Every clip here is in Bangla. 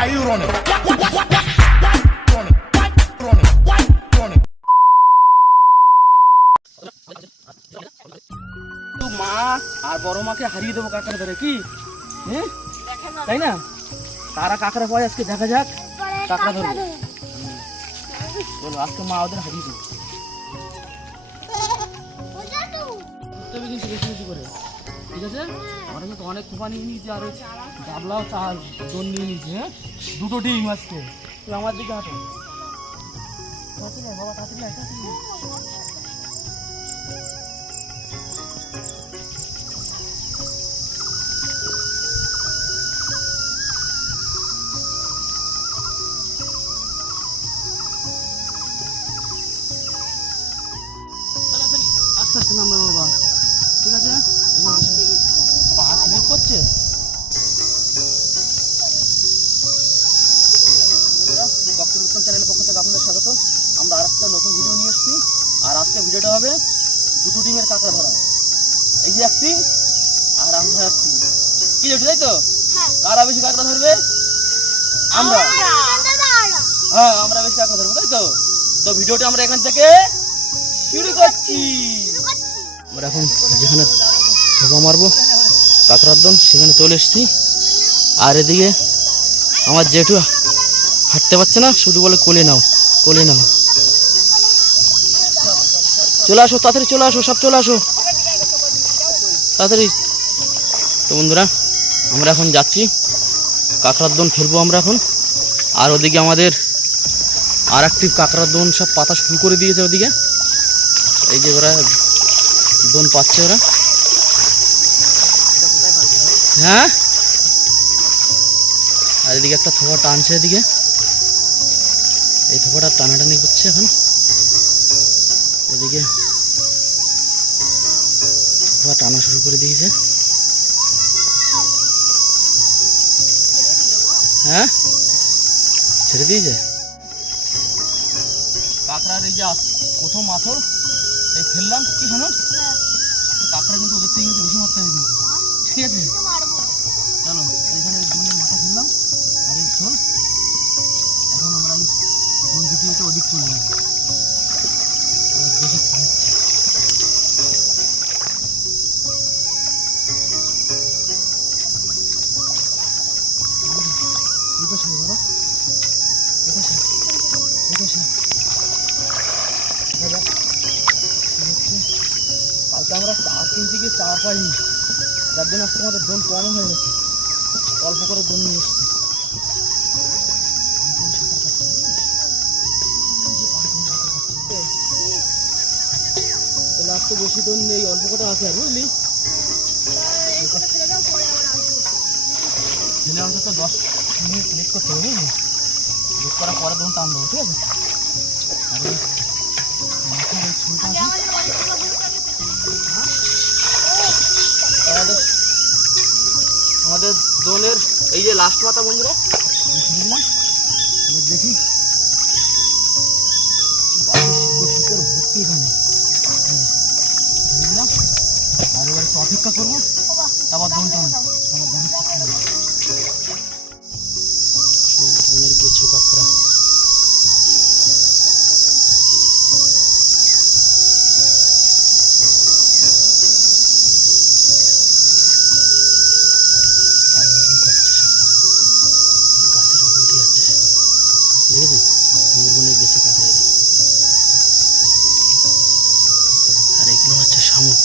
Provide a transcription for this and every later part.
are you running? মা আর বড় মাকে হারিয়ে দেবো কাকার ধরে কি হ্যাঁ তাই না তারা কাকারা পরে আজকে দেখা যাক কাকড়া ধরবো বলো আজকে মা ওদের হারিয়ে দেবো কিন্তু বেশি বেশি করে ঠিক আছে আমরা কিন্তু অনেক খোপা নিয়ে নিয়েছি আর গাবলাও চাল দোন নিয়ে নিয়েছি হ্যাঁ দুটো ডিম আজকে তুই আমার দিকে হাঁটো বাবা তাড়াতাড়ি আস্তে আস্তে নামবে বাবা ঠিক আছে 5 মিনিট করছে ডক্টর উত্তম চ্যানেলের পক্ষ থেকে আপনাদের স্বাগত আমরা আরেকটা নতুন ভিডিও নিয়ে এসেছি আর আজকে ভিডিওটা হবে দুটো টিমের কাঁকড়া ধরা এই যে একটি আর আমরা একটি কি যেটা তাই তো কারা বেশি কাঁকড়া ধরবে আমরা হ্যাঁ আমরা বেশি কাঁকড়া ধরবো তাই তো তো ভিডিওটা আমরা এখান থেকে শুরু করছি আমরা এখন যেখানে ঠোপা মারবো কাঁকড়ার দন সেখানে চলে এসেছি আর এদিকে আমার জেঠু হাঁটতে পারছে না শুধু বলে কোলে নাও চলে আসো তাড়াতাড়ি চলে আসো সব চলে আসো তাড়াতাড়ি তো বন্ধুরা আমরা এখন যাচ্ছি কাঁকড়ার দন ফেলবো আমরা এখন আর ওদিকে আমাদের আর একটি কাঁকড়ার দন সব পাতা শুরু করে দিয়েছে ওদিকে এই যে ওরা দন পাচ্ছে ওরা হ্যাঁ আর এদিকে একটা থোপা টানছে এদিকে এই থোপাটা টানাটানি করছে এখন এদিকে থোপা টানা শুরু করে দিয়েছে হ্যাঁ ছেড়ে দিয়েছে কাঁকড়ার এই যে প্রথম মাথর এই ফেললাম কি শোনো কাঁকড়া কিন্তু ওদের থেকে কিন্তু বেশি মারতে হবে কিন্তু ঠিক আছে চলো এখানে দোনের মাথা ফেললাম আর এই শোল এখন আমরা এই দোন দিতে ওদিক চলে যাবো দেখি বাবা কালকে আমরা 4 থেকে 4 পাইনি যার জন্য আজকে আমাদের দোন কম হয়ে গেছে অল্প করে দোন নিয়ে এসছি তাহলে আর তো বেশি দোন নেই অল্প কটা আছে আর বুঝলি ছেলে অন্তত 10 মিনিট লেট করতে হবে বুঝলি লেট করার পরে দোন টান দেবো ঠিক আছে আর মাথার এই ছুলটা আমাদের দোনের এই যে লাস্ট মাথা বন্ধুরা দেখি ভর্তি এখানে দিলাম আর এবার একটু অপেক্ষা করবো তারপর দোনটা আমার দেখা দোনের গেছো কাঁকড়া দেখেছেন সুন্দরবনের গেছে কাঁকড়া আর এগুলো হচ্ছে শামুক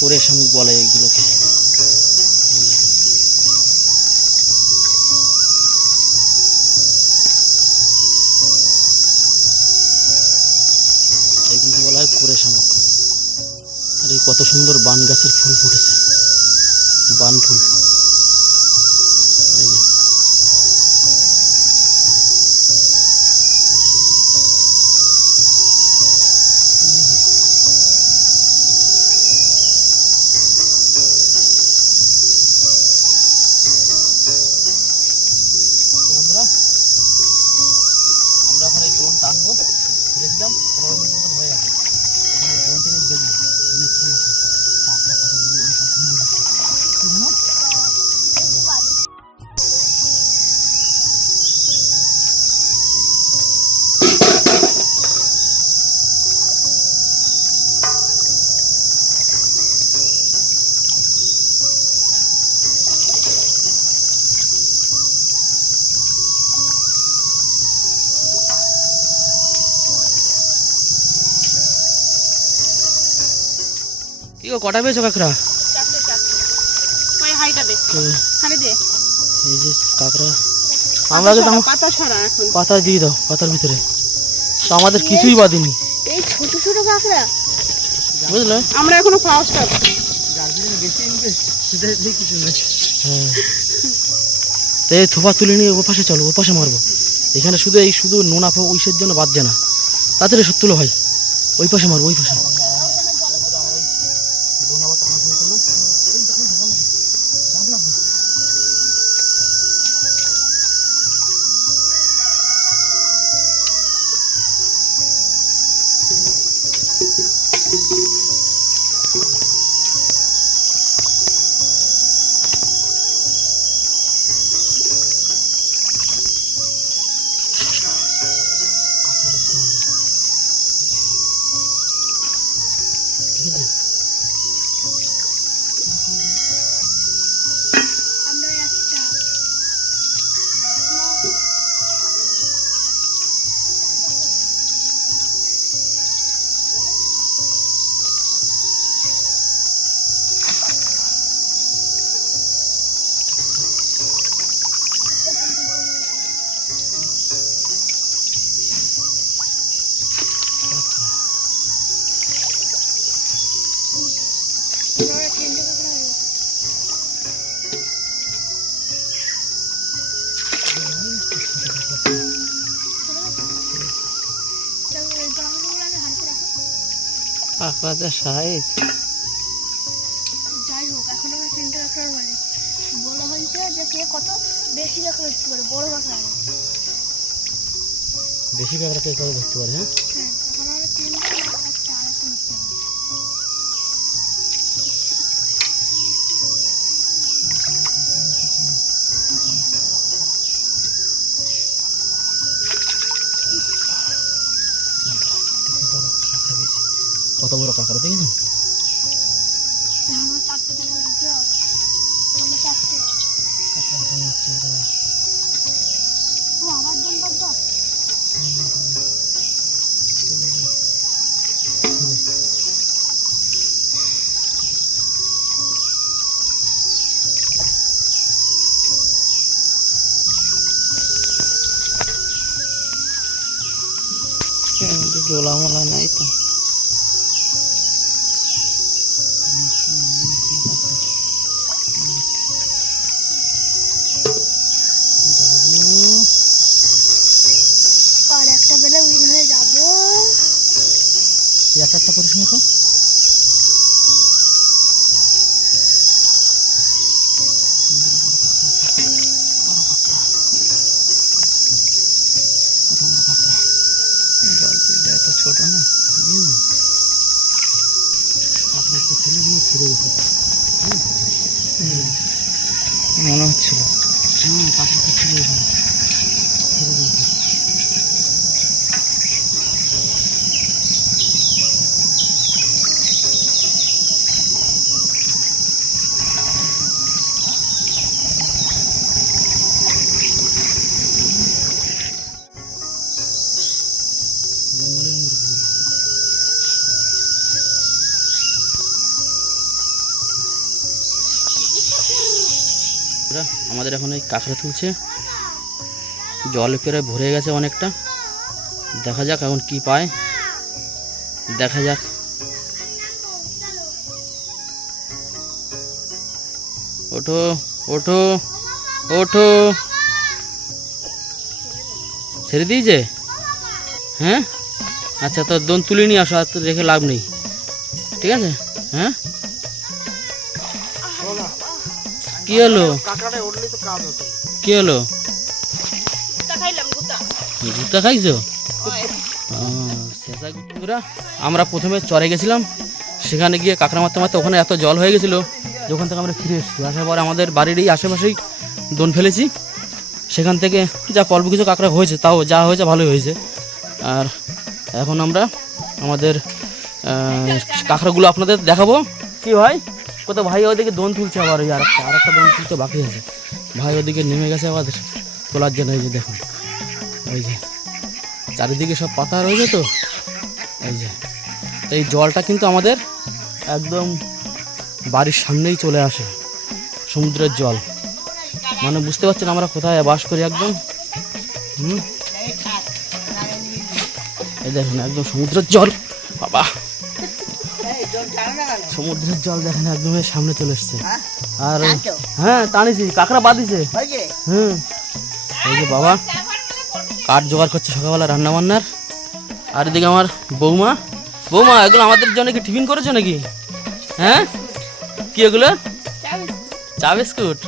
করে শামুক বলে এইগুলোকে এইগুলোকে বলা হয় করে শামুক আর এই কত সুন্দর বান গাছের ফুল ফুটেছে বান ফুল টানবো খুলেছিলাম 15 মিনিট মতন হয়ে গেছে বোন টেনে দেখবো কী আছে কাঁকড়া কতগুলো ওই গো কটা পেয়েছো কাঁকড়া? এই যে কাঁকড়া আমরা তো পাতা দিয়ে দাও পাতার ভিতরে, তো আমাদের কিছুই বাদিনি। এই ছোট ছোট কাঁকড়া বুঝলে, আমরা এখনো পাওয়া স্টার্ট। হ্যাঁ, তো এই থোপা তুলে নিয়ে ও পাশে চলো, ও পাশে মারবো। এখানে শুধু নোনা ওইসের জন্য বাদ না, তাড়াতাড়ি সব তুলো ভাই, ওই পাশে মারবো, ওই পাশে। কাঁকড়াদের সাইজ যাই হোক, এখন আমরা 3টে কাঁকড়ার মানে বলা হয়েছে যে কে কত বেশি কাঁকড়া ধরতে পারে, বড় কাঁকড়া। বেশি কাঁকড়া কে করে ধরতে পারে? হ্যাঁ, এখন আমরা 3টে কাঁকড়া আর একটা ধরতে হবে। কত বড় কাঁকড়া দেখেছেন? আমরা 4টে ধরে দিতে হবে, আমরা 4টে। ও আমার জন্য বদ্ধ। জোলা মোলা নাই তো। আর একটা বেলা উইন হয়ে যাবো। একটা করিস না তো। ছোট না, আপনার তো ছেলেগুলো ছেড়ে গেছে মনে হচ্ছিল। হ্যাঁ, কাঁকড়া ছিল এখানে, ছেড়ে দিয়েছে। আমাদের এখন এই কাঁকড়া তুলছে, জল প্রায় ভরে গেছে অনেকটা। দেখা যাক এখন কি পায়, দেখা যাক। ওঠো ওঠো ওঠো, ছেড়ে দিয়েছে? হ্যাঁ, আচ্ছা, তো দোন তুলে নিয়ে আসো, আর তো রেখে লাভ নেই, ঠিক আছে? হ্যাঁ, কি হলো? কি হলো? গুতা খাইছো? আমরা প্রথমে চরে গেছিলাম, সেখানে গিয়ে কাঁকড়া মারতে মারতে ওখানে এত জল হয়ে গেছিলো যে ওখান থেকে আমরা ফিরে এসেছি। আসার পর আমাদের বাড়ির এই আশেপাশেই দোন ফেলেছি, সেখান থেকে যা অল্প কিছু কাঁকড়া হয়েছে, তাও যা হয়েছে ভালোই হয়েছে। আর এখন আমরা আমাদের কাঁকড়াগুলো আপনাদের দেখাবো। কি ভাই, কোথাও ভাই ওদিকে দোন তুলছে, আবার ওই আরেকটা দোন তুলতে বাকি আছে। ভাই ওদিকে নেমে গেছে আবার তোলার জন্য। এই যে দেখুন, ওই যে চারিদিকে সব পাতা রয়েছে, তো এই যে এই জলটা কিন্তু আমাদের একদম বাড়ির সামনেই চলে আসে সমুদ্রের জল। মানে বুঝতে পারছেন আমরা কোথায় বাস করি একদম। এই দেখেন একদম সমুদ্রের জল, বাবা সমুদ্রের জল দেখেন একদম এর সামনে চলে এসছে। আর হ্যাঁ টানিছি, কাঁকড়া বাঁধিছে। এই যে বাবা কাঠ জোগাড় করছে সকালবেলা রান্না বান্নার। আর এদিকে আমার বৌমা, বৌমা এগুলো আমাদের জন্য কি টিফিন করেছো নাকি? হ্যাঁ কি এগুলো? চা বিস্কুট।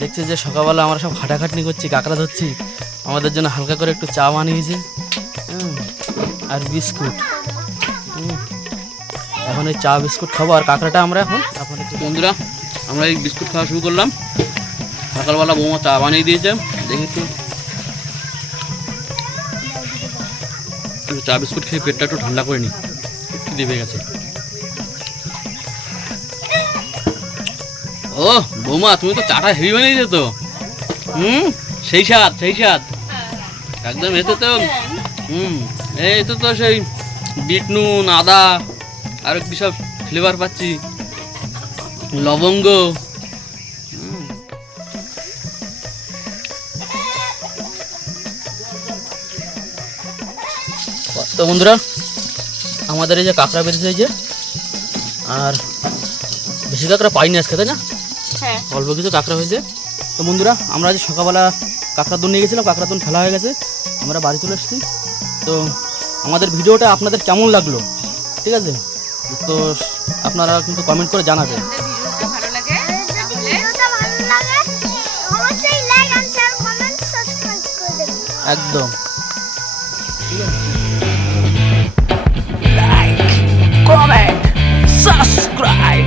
দেখছে যে সকালবেলা আমরা সব খাটাখাটনি করছি, কাঁকড়া ধরছি, আমাদের জন্য হালকা করে একটু চা বানিয়েছে আর বিস্কুট। এখন এই চা বিস্কুট খাবো আর কাঁকড়াটা আমরা এখন আপনাদের বন্ধুরা আমরা এই বিস্কুট খাওয়া শুরু করলাম। সকালবেলা বৌমা চা বানিয়ে দিয়েছে, দেখি একটু চা বিস্কুট খেয়ে পেটটা একটু ঠান্ডা করে নি, একটু দেবে গেছে। ও বৌমা তুমি তো চাটা হেভি বানিয়েছো তো। সেই স্বাদ সেই স্বাদ একদম। এতে তো এই তো সেই বিট নুন, আদা আর কি সব ফ্লেভার পাচ্ছি, লবঙ্গ। তো বন্ধুরা আমাদের এই যে কাঁকড়া বেরিয়েছে এই যে, আর বেশি কাঁকড়া পাইনি আজকে, তাই না? অল্প কিছু কাঁকড়া হয়েছে। তো বন্ধুরা আমরা আজ সকালবেলা কাঁকড়া দুন নিয়ে গেছিলাম, কাঁকড়া দুন ফেলা হয়ে গেছে, আমরা বাড়ি চলে এসেছি। তো আমাদের ভিডিওটা আপনাদের কেমন লাগলো, ঠিক আছে? তো আপনারা কিন্তু কমেন্ট করে জানাবেন। একদম লাইক, কমেন্ট, সাবস্ক্রাইব।